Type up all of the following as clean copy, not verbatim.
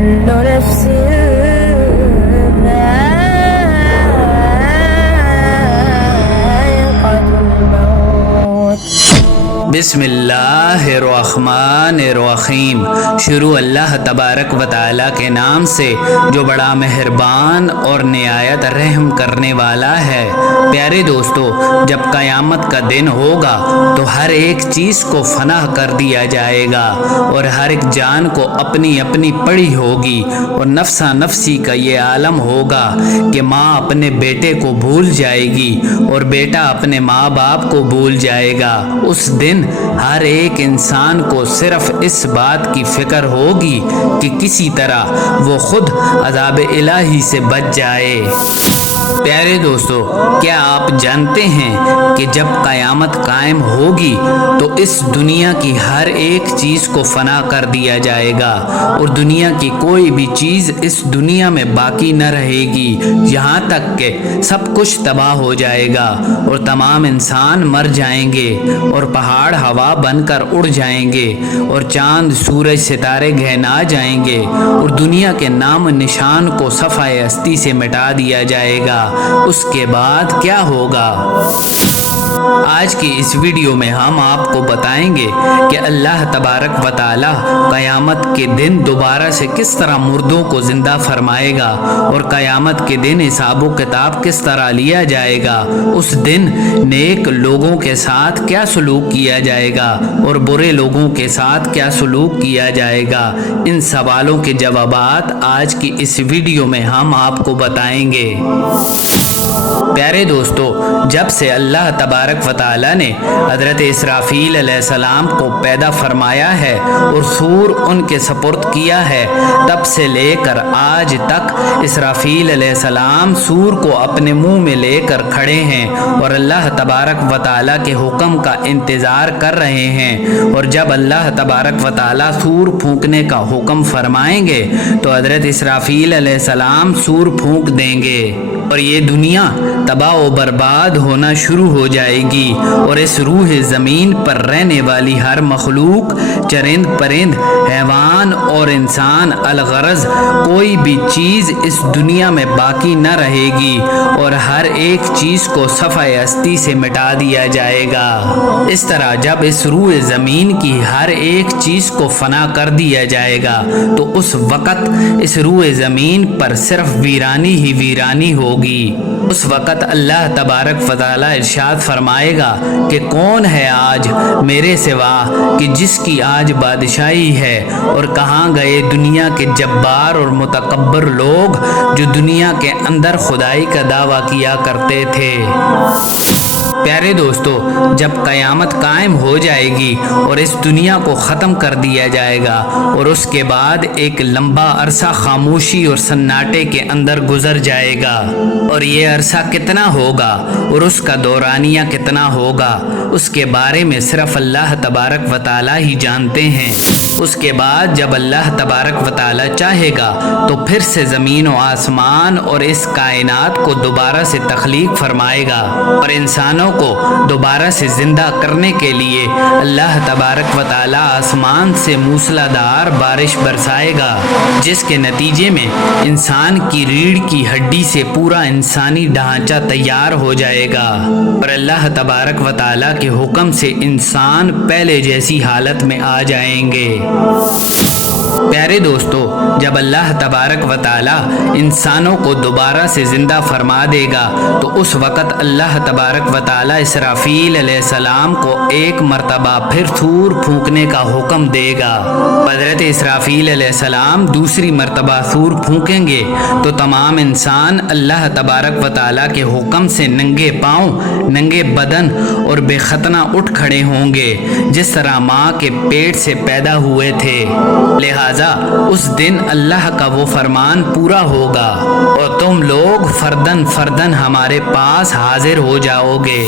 كل نفس ذائقة الموت. بسم اللہ الرحمن الرحیم۔ شروع اللہ تبارک و تعالیٰ کے نام سے جو بڑا مہربان اور نہایت رحم کرنے والا ہے۔ پیارے دوستو، جب قیامت کا دن ہوگا تو ہر ایک چیز کو فنا کر دیا جائے گا اور ہر ایک جان کو اپنی اپنی پڑی ہوگی، اور نفسا نفسی کا یہ عالم ہوگا کہ ماں اپنے بیٹے کو بھول جائے گی اور بیٹا اپنے ماں باپ کو بھول جائے گا۔ اس دن ہر ایک انسان کو صرف اس بات کی فکر ہوگی کہ کسی طرح وہ خود عذاب الہی سے بچ جائے۔ پیارے دوستو، کیا آپ جانتے ہیں کہ جب قیامت قائم ہوگی تو اس دنیا کی ہر ایک چیز کو فنا کر دیا جائے گا اور دنیا کی کوئی بھی چیز اس دنیا میں باقی نہ رہے گی، یہاں تک کہ سب کچھ تباہ ہو جائے گا اور تمام انسان مر جائیں گے اور پہاڑ ہوا بن کر اڑ جائیں گے اور چاند سورج ستارے گہنا جائیں گے اور دنیا کے نام نشان کو صفحہ ہستی سے مٹا دیا جائے گا۔ اس کے بعد کیا ہوگا؟ آج کی اس ویڈیو میں ہم آپ کو بتائیں گے کہ اللہ تبارک و تعالی قیامت کے دن دوبارہ سے کس طرح مردوں کو زندہ فرمائے گا اور قیامت کے دن حساب و کتاب کس طرح لیا جائے گا۔ اس دن نیک لوگوں کے ساتھ کیا سلوک کیا جائے گا اور برے لوگوں کے ساتھ کیا سلوک کیا جائے گا۔ ان سوالوں کے جوابات آج کی اس ویڈیو میں ہم آپ کو بتائیں گے۔ پیارے دوستو، جب سے اللہ تبارک و تعالیٰ نے حضرت اسرافیل علیہ السلام کو پیدا فرمایا ہے اور سور ان کے سپرد کیا ہے، تب سے لے کر آج تک اسرافیل علیہ السلام سور کو اپنے منہ میں لے کر کھڑے ہیں اور اللہ تبارک و تعالیٰ کے حکم کا انتظار کر رہے ہیں، اور جب اللہ تبارک و تعالیٰ سور پھونکنے کا حکم فرمائیں گے تو حضرت اسرافیل علیہ السلام سور پھونک دیں گے اور یہ دنیا تباہ و برباد ہونا شروع ہو جائے گی، اور اس روح زمین پر رہنے والی ہر مخلوق، چرند پرند، حیوان اور انسان، الغرض کوئی بھی چیز اس دنیا میں باقی نہ رہے گی اور ہر ایک چیز کو صفحہ ہستی سے مٹا دیا جائے گا۔ اس طرح جب اس روح زمین کی ہر ایک چیز کو فنا کر دیا جائے گا تو اس وقت اس روح زمین پر صرف ویرانی ہی ویرانی ہوگی۔ اس وقت اللہ تبارک و تعالی ارشاد فرمائے گا کہ کون ہے آج میرے سوا کہ جس کی آج بادشاہی ہے، اور کہاں گئے دنیا کے جبار اور متکبر لوگ جو دنیا کے اندر خدائی کا دعویٰ کیا کرتے تھے۔ پیارے دوستو، جب قیامت قائم ہو جائے گی اور اس دنیا کو ختم کر دیا جائے گا اور اس کے بعد ایک لمبا عرصہ خاموشی اور سناٹے کے اندر گزر جائے گا، اور یہ عرصہ کتنا ہوگا اور اس کا دورانیہ کتنا ہوگا، اس کے بارے میں صرف اللہ تبارک و تعالی ہی جانتے ہیں۔ اس کے بعد جب اللہ تبارک و تعالی چاہے گا تو پھر سے زمین و آسمان اور اس کائنات کو دوبارہ سے تخلیق فرمائے گا اور انسانوں کو دوبارہ سے زندہ کرنے کے لیے اللہ تبارک و تعالی آسمان سے موسلا دھار بارش برسائے گا، جس کے نتیجے میں انسان کی ریڑھ کی ہڈی سے پورا انسانی ڈھانچہ تیار ہو جائے گا اور اللہ تبارک و تعالی کے حکم سے انسان پہلے جیسی حالت میں آ جائیں گے۔ پیارے دوستو، جب اللہ تبارک و تعالی انسانوں کو دوبارہ سے زندہ فرما دے گا تو اس وقت اللہ تبارک و تعالی اسرافیل علیہ السلام کو ایک مرتبہ پھر سور پھونکنے کا حکم دے گا۔ حضرت اسرافیل علیہ السلام دوسری مرتبہ سور پھونکیں گے تو تمام انسان اللہ تبارک و تعالی کے حکم سے ننگے پاؤں، ننگے بدن اور بے ختنہ اٹھ کھڑے ہوں گے، جس طرح ماں کے پیٹ سے پیدا ہوئے تھے۔ لہٰذا اس دن اللہ کا وہ فرمان پورا ہوگا اور تم لوگ فردن فردن ہمارے پاس حاضر ہو جاؤ گے۔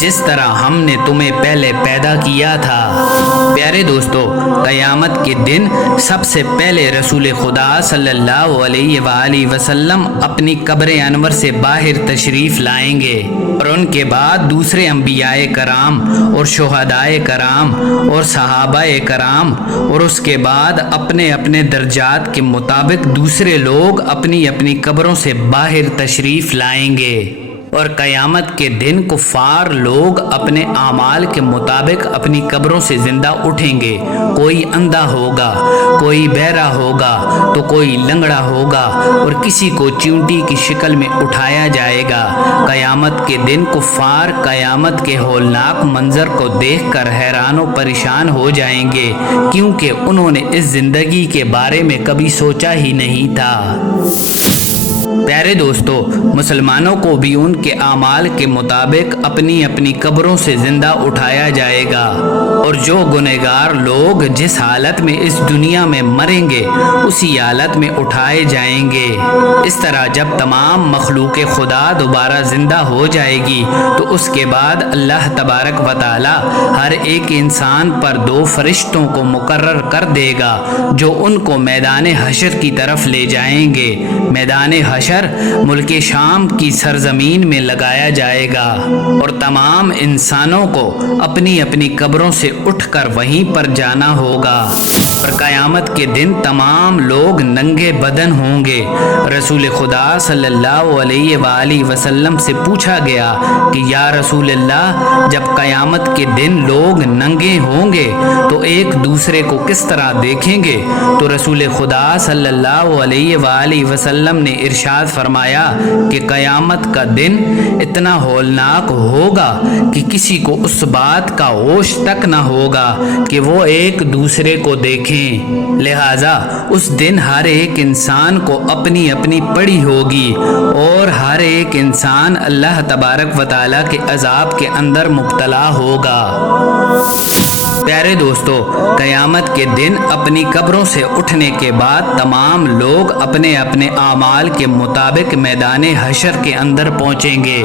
جس طرح ہم نے تمہیں پہلے پیدا کیا تھا۔ پیارے دوستو، قیامت کے دن سب سے پہلے رسول خدا صلی اللہ علیہ وآلہ وسلم اپنی قبر انور سے باہر تشریف لائیں گے، اور ان کے بعد دوسرے انبیاء کرام اور شہداء کرام اور صحابہ کرام، اور اس کے بعد اپنے اپنے درجات کے مطابق دوسرے لوگ اپنی اپنی قبروں سے باہر تشریف لائیں گے، اور قیامت کے دن کفار لوگ اپنے اعمال کے مطابق اپنی قبروں سے زندہ اٹھیں گے۔ کوئی اندھا ہوگا، کوئی بہرا ہوگا تو کوئی لنگڑا ہوگا، اور کسی کو چیونٹی کی شکل میں اٹھایا جائے گا۔ قیامت کے دن کفار قیامت کے ہولناک منظر کو دیکھ کر حیران و پریشان ہو جائیں گے، کیونکہ انہوں نے اس زندگی کے بارے میں کبھی سوچا ہی نہیں تھا۔ پیارے دوستو، مسلمانوں کو بھی ان کے اعمال کے مطابق اپنی اپنی قبروں سے زندہ اٹھایا جائے گا، اور جو گنہگار لوگ جس حالت میں اس دنیا میں مریں گے اسی حالت میں اٹھائے جائیں گے۔ اس طرح جب تمام مخلوق خدا دوبارہ زندہ ہو جائے گی تو اس کے بعد اللہ تبارک و تعالی ہر ایک انسان پر 2 فرشتوں کو مقرر کر دے گا جو ان کو میدان حشر کی طرف لے جائیں گے۔ میدان حشر ملک شام کی سرزمین میں لگایا جائے گا، اور تمام انسانوں کو اپنی اپنی قبروں سے اٹھ کر وہیں پر جانا ہوگا، اور قیامت کے دن تمام لوگ ننگے بدن ہوں گے۔ رسول خدا صلی اللہ علیہ وآلہ وسلم سے پوچھا گیا کہ یا رسول اللہ، جب قیامت کے دن لوگ ننگے ہوں گے تو ایک دوسرے کو کس طرح دیکھیں گے؟ تو رسول خدا صلی اللہ علیہ وآلہ وسلم نے ارشاد فرمایا کہ قیامت کا دن اتنا ہولناک ہوگا کہ کسی کو اس بات کا ہوش تک نہ ہوگا کہ وہ ایک دوسرے کو دیکھیں۔ لہٰذا اس دن ہر ایک انسان کو اپنی اپنی پڑی ہوگی، اور ہر ایک انسان اللہ تبارک و تعالیٰ کے عذاب کے اندر مبتلا ہوگا۔ پیارے دوستو، قیامت کے دن اپنی قبروں سے اٹھنے کے بعد تمام لوگ اپنے اپنے اعمال کے مطابق میدان حشر کے اندر پہنچیں گے۔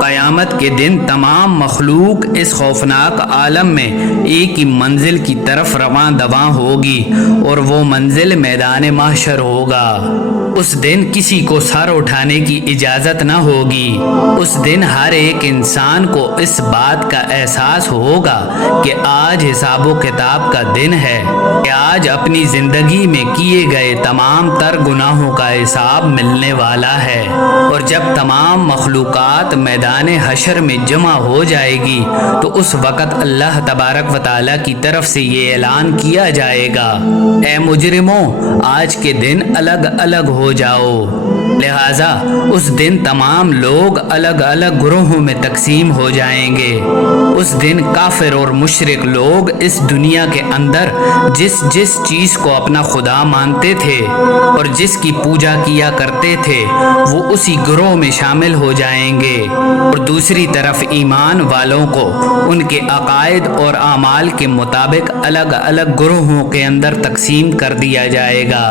قیامت کے دن تمام مخلوق اس خوفناک عالم میں ایک ہی منزل کی طرف رواں دواں ہوگی، اور وہ منزل میدان محشر ہوگا۔ اس دن کسی کو سر اٹھانے کی اجازت نہ ہوگی۔ اس دن ہر ایک انسان کو اس بات کا احساس ہوگا کہ آج حساب و کتاب کا دن ہے، کہ آج اپنی زندگی میں کیے گئے تمام تر گناہوں کا حساب ملنے والا ہے۔ اور جب تمام مخلوقات میدان حشر میں جمع ہو جائے گی تو اس وقت اللہ تبارک و تعالیٰ کی طرف سے یہ اعلان کیا جائے گا، اے مجرموں، آج کے دن الگ الگ ہو جاؤ۔ لہٰذا اس دن تمام لوگ الگ الگ گروہوں میں تقسیم ہو جائیں گے۔ اس دن کافر اور مشرک لوگ اس دنیا کے اندر جس جس چیز کو اپنا خدا مانتے تھے اور جس کی پوجا کیا کرتے تھے وہ اسی گروہ میں شامل ہو جائیں گے، اور دوسری طرف ایمان والوں کو ان کے عقائد اور اعمال کے مطابق الگ الگ گروہوں کے اندر تقسیم کر دیا جائے گا۔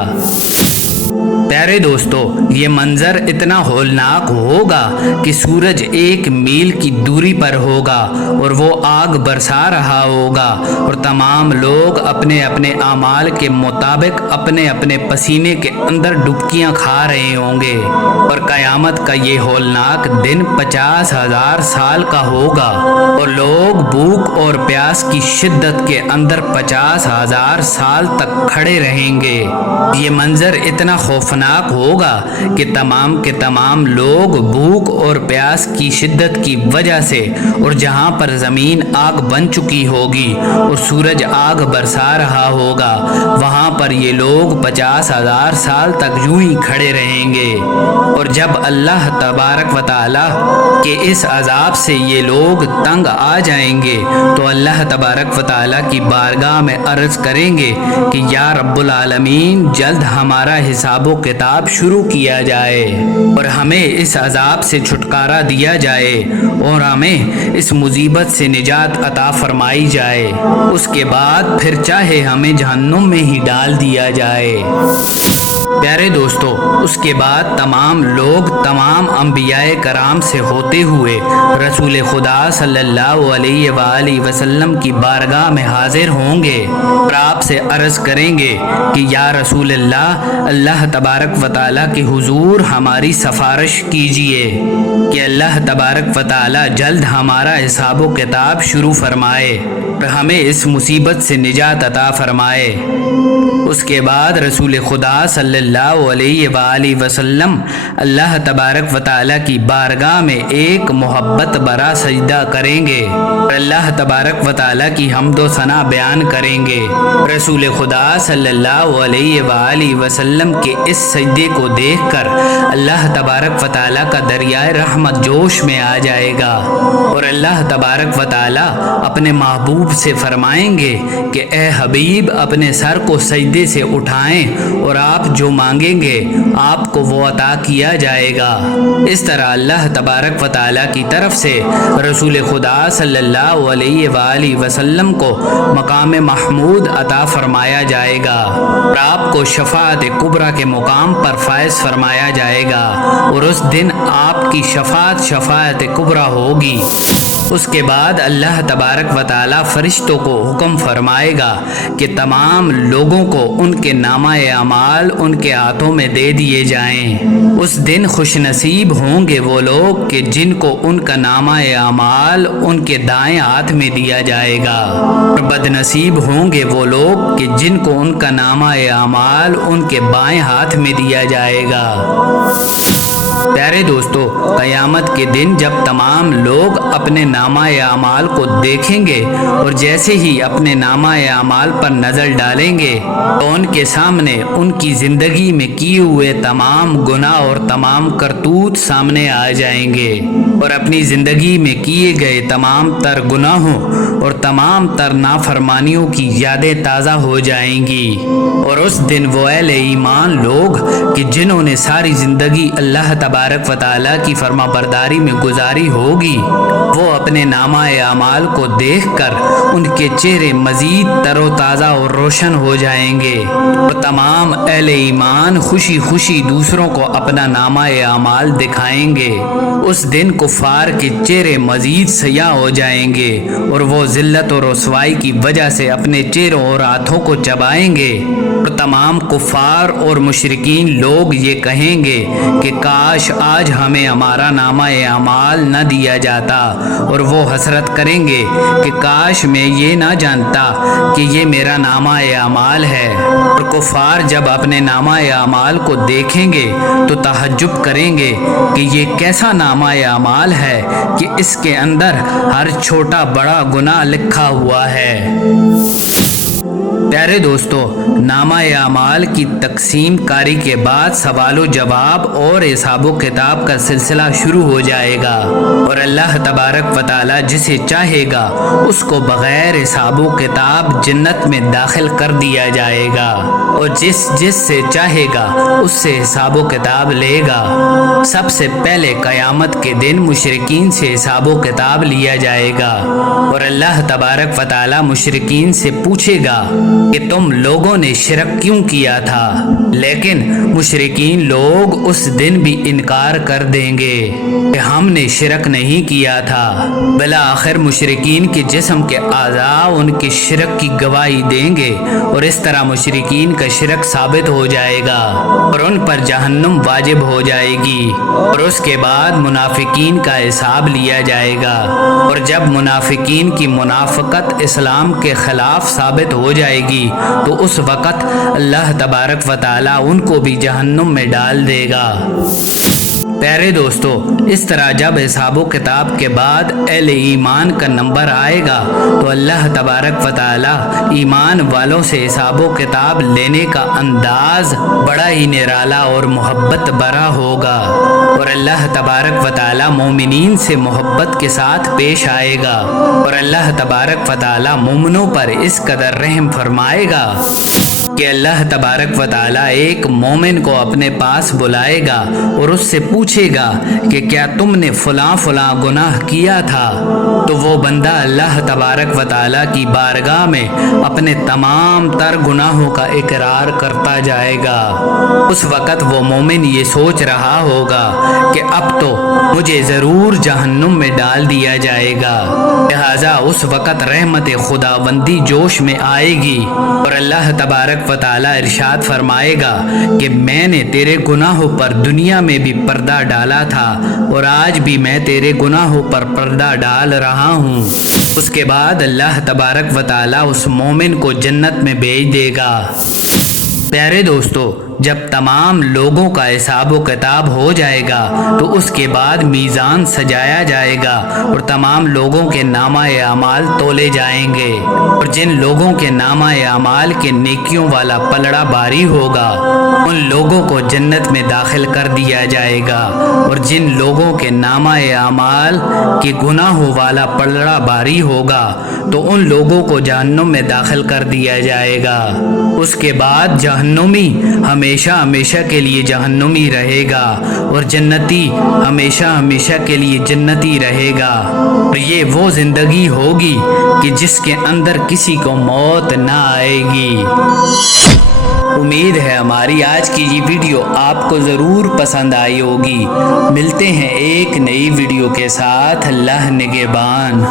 پیارے دوستو، یہ منظر اتنا ہولناک ہوگا کہ سورج 1 میل کی دوری پر ہوگا اور وہ آگ برسا رہا ہوگا، اور تمام لوگ اپنے اپنے اعمال کے مطابق اپنے اپنے پسینے کے اندر ڈبکیاں کھا رہے ہوں گے، اور قیامت کا یہ ہولناک دن 50,000 سال کا ہوگا، اور لوگ بھوک اور پیاس کی شدت کے اندر 50,000 سال تک کھڑے رہیں گے۔ یہ منظر اتنا خوفناک ہوگا کہ تمام کے تمام لوگ بھوک اور پیاس کی شدت کی وجہ سے، اور جہاں پر زمین آگ بن چکی ہوگی اور سورج آگ برسا رہا ہوگا، وہاں پر یہ لوگ 50,000 سال تک یوں ہی کھڑے رہیں گے۔ اور جب اللہ تبارک و تعالیٰ کے اس عذاب سے یہ لوگ تنگ آ جائیں گے تو اللہ تبارک و تعالیٰ کی بارگاہ میں عرض کریں گے کہ یا رب العالمین، جلد ہمارا حساب و کتاب شروع کیا جائے اور ہمیں اس عذاب سے چھٹکارا دیا جائے اور ہمیں اس مصیبت سے نجات عطا فرمائی جائے، اس کے بعد پھر چاہے ہمیں جہنم میں ہی ڈال دیا جائے۔ پیارے دوستو، اس کے بعد تمام لوگ تمام انبیاء کرام سے ہوتے ہوئے رسول خدا صلی اللہ علیہ وآلہ وسلم کی بارگاہ میں حاضر ہوں گے اور آپ سے عرض کریں گے کہ یا رسول اللہ، اللہ تبارک و تعالیٰ کے حضور ہماری سفارش کیجئے کہ اللہ تبارک و تعالیٰ جلد ہمارا حساب و کتاب شروع فرمائے اور ہمیں اس مصیبت سے نجات عطا فرمائے۔ اس کے بعد رسول خدا صلی اللہ علیہ وآلہ وسلم اللہ تبارک و تعالیٰ کی بارگاہ میں ایک محبت برا سجدہ کریں گے اور اللہ تبارک و تعالیٰ کی حمد و ثنا بیان کریں گے۔ رسول خدا صلی اللہ علیہ وآلہ وسلم کے اس سجدے کو دیکھ کر اللہ تبارک و تعالیٰ کا دریائے رحمت جوش میں آ جائے گا اور اللہ تبارک و تعالیٰ اپنے محبوب سے فرمائیں گے کہ اے حبیب، اپنے سر کو سجدے سے اٹھائیں اور آپ جو مانگیں گے آپ کو وہ عطا کیا جائے گا۔ اس طرح اللہ تبارک و تعالیٰ کی طرف سے رسول خدا صلی اللہ علیہ وآلہ وسلم کو مقام محمود عطا فرمایا جائے گا اور آپ کو شفاعت کبریٰ کے مقام پر فائز فرمایا جائے گا اور اس دن آپ کی شفاعت کبریٰ ہوگی۔ اس کے بعد اللہ تبارک و تعالیٰ فرشتوں کو حکم فرمائے گا کہ تمام لوگوں کو ان کے نامہ اعمال ان کے ہاتھوں میں دے دیے جائیں۔ اس دن خوش نصیب ہوں گے وہ لوگ کہ جن کو ان کا نامہ اعمال ان کے دائیں ہاتھ میں دیا جائے گا، اور بد نصیب ہوں گے وہ لوگ کہ جن کو ان کا نامہ اعمال ان کے بائیں ہاتھ میں دیا جائے گا۔ پیارے دوستو، قیامت کے دن جب تمام لوگ اپنے نامہ اعمال کو دیکھیں گے اور جیسے ہی اپنے نامہ اعمال پر نظر ڈالیں گے تو ان کے سامنے ان کی زندگی میں کیے ہوئے تمام گناہ اور تمام کرتوت سامنے آ جائیں گے اور اپنی زندگی میں کیے گئے تمام تر گناہوں اور تمام تر نافرمانیوں کی یادیں تازہ ہو جائیں گی۔ اور اس دن وہ اہل ایمان لوگ کہ جنہوں نے ساری زندگی اللہ تبارک و تعالیٰ کی فرما برداری میں گزاری ہوگی، وہ اپنے نامہ اعمال کو دیکھ کر ان کے چہرے مزید تر و تازہ اور روشن ہو جائیں گے اور تمام اہل ایمان خوشی خوشی دوسروں کو اپنا نامہ اعمال دکھائیں گے۔ اس دن کفار کے چہرے مزید سیاہ ہو جائیں گے اور وہ ذلت اور رسوائی کی وجہ سے اپنے چہروں اور ہاتھوں کو چبائیں گے اور تمام کفار اور مشرکین لوگ یہ کہیں گے کہ کاش آج ہمیں ہمارا نامہ اعمال نہ دیا جاتا، اور وہ حسرت کریں گے کہ کاش میں یہ نہ جانتا کہ یہ میرا نامہ اعمال ہے۔ اور کفار جب اپنے نامہ اعمال کو دیکھیں گے تو تعجب کریں گے کہ یہ کیسا نامہ اعمال ہے کہ اس کے اندر ہر چھوٹا بڑا گناہ لکھا ہوا ہے۔ پیارے دوستو، نامہ اعمال کی تقسیم کاری کے بعد سوال و جواب اور حساب و کتاب کا سلسلہ شروع ہو جائے گا اور اللہ تبارک و تعالیٰ جسے چاہے گا اس کو بغیر حساب و کتاب جنت میں داخل کر دیا جائے گا اور جس سے چاہے گا اس سے حساب و کتاب لے گا۔ سب سے پہلے قیامت کے دن مشرکین سے حساب و کتاب لیا جائے گا اور اللہ تبارک و تعالیٰ مشرکین سے پوچھے گا کہ تم لوگوں نے شرک کیوں کیا تھا، لیکن مشرکین لوگ اس دن بھی انکار کر دیں گے کہ ہم نے شرک نہیں کیا تھا۔ بالآخر مشرکین کے جسم کے اعضاء ان کے شرک کی گواہی دیں گے اور اس طرح مشرکین کا شرک ثابت ہو جائے گا اور ان پر جہنم واجب ہو جائے گی، اور اس کے بعد منافقین کا حساب لیا جائے گا، اور جب منافقین کی منافقت اسلام کے خلاف ثابت ہو جائے گی تو اس وقت اللہ تبارک و تعالیٰ ان کو بھی جہنم میں ڈال دے گا۔ پیارے دوستو، اس طرح جب حساب و کتاب کے بعد اہل ایمان کا نمبر آئے گا تو اللہ تبارک و تعالیٰ ایمان والوں سے حساب و کتاب لینے کا انداز بڑا ہی نرالا اور محبت بھرا ہوگا، اور اللہ تبارک و تعالیٰ مومنین سے محبت کے ساتھ پیش آئے گا، اور اللہ تبارک و تعالیٰ مومنوں پر اس قدر رحم فرمائے گا کہ اللہ تبارک و تعالیٰ ایک مومن کو اپنے پاس بلائے گا اور اس سے پوچھے گا کہ کیا تم نے فلاں فلاں گناہ کیا تھا، تو وہ بندہ اللہ تبارک و تعالیٰ کی بارگاہ میں اپنے تمام تر گناہوں کا اقرار کرتا جائے گا۔ اس وقت وہ مومن یہ سوچ رہا ہوگا کہ اب تو مجھے ضرور جہنم میں ڈال دیا جائے گا، لہٰذا اس وقت رحمت خداوندی جوش میں آئے گی اور اللہ تبارک و تعالیٰ ارشاد فرمائے گا کہ میں نے تیرے گناہوں پر دنیا میں بھی پردہ ڈالا تھا اور آج بھی میں تیرے گناہوں پر پردہ ڈال رہا ہوں۔ اس کے بعد اللہ تبارک و تعالیٰ اس مومن کو جنت میں بھیج دے گا۔ پیارے دوستو، جب تمام لوگوں کا حساب و کتاب ہو جائے گا تو اس کے بعد میزان سجایا جائے گا اور تمام لوگوں کے نامہ اعمال تولے جائیں گے، اور جن لوگوں کے نامہ اعمال کے نیکیوں والا پلڑا باری ہوگا ان لوگوں کو جنت میں داخل کر دیا جائے گا، اور جن لوگوں کے نامہ اعمال کے گناہوں والا پلڑا باری ہوگا تو ان لوگوں کو جہنم میں داخل کر دیا جائے گا۔ اس کے بعد جہنمی ہمیشہ ہمیشہ کے لیے جہنمی رہے گا اور جنتی ہمیشہ ہمیشہ کے لیے جنتی رہے گا، اور یہ وہ زندگی ہوگی کہ جس کے اندر کسی کو موت نہ آئے گی۔ امید ہے ہماری آج کی یہ ویڈیو آپ کو ضرور پسند آئی ہوگی۔ ملتے ہیں ایک نئی ویڈیو کے ساتھ۔ اللہ نگہبان۔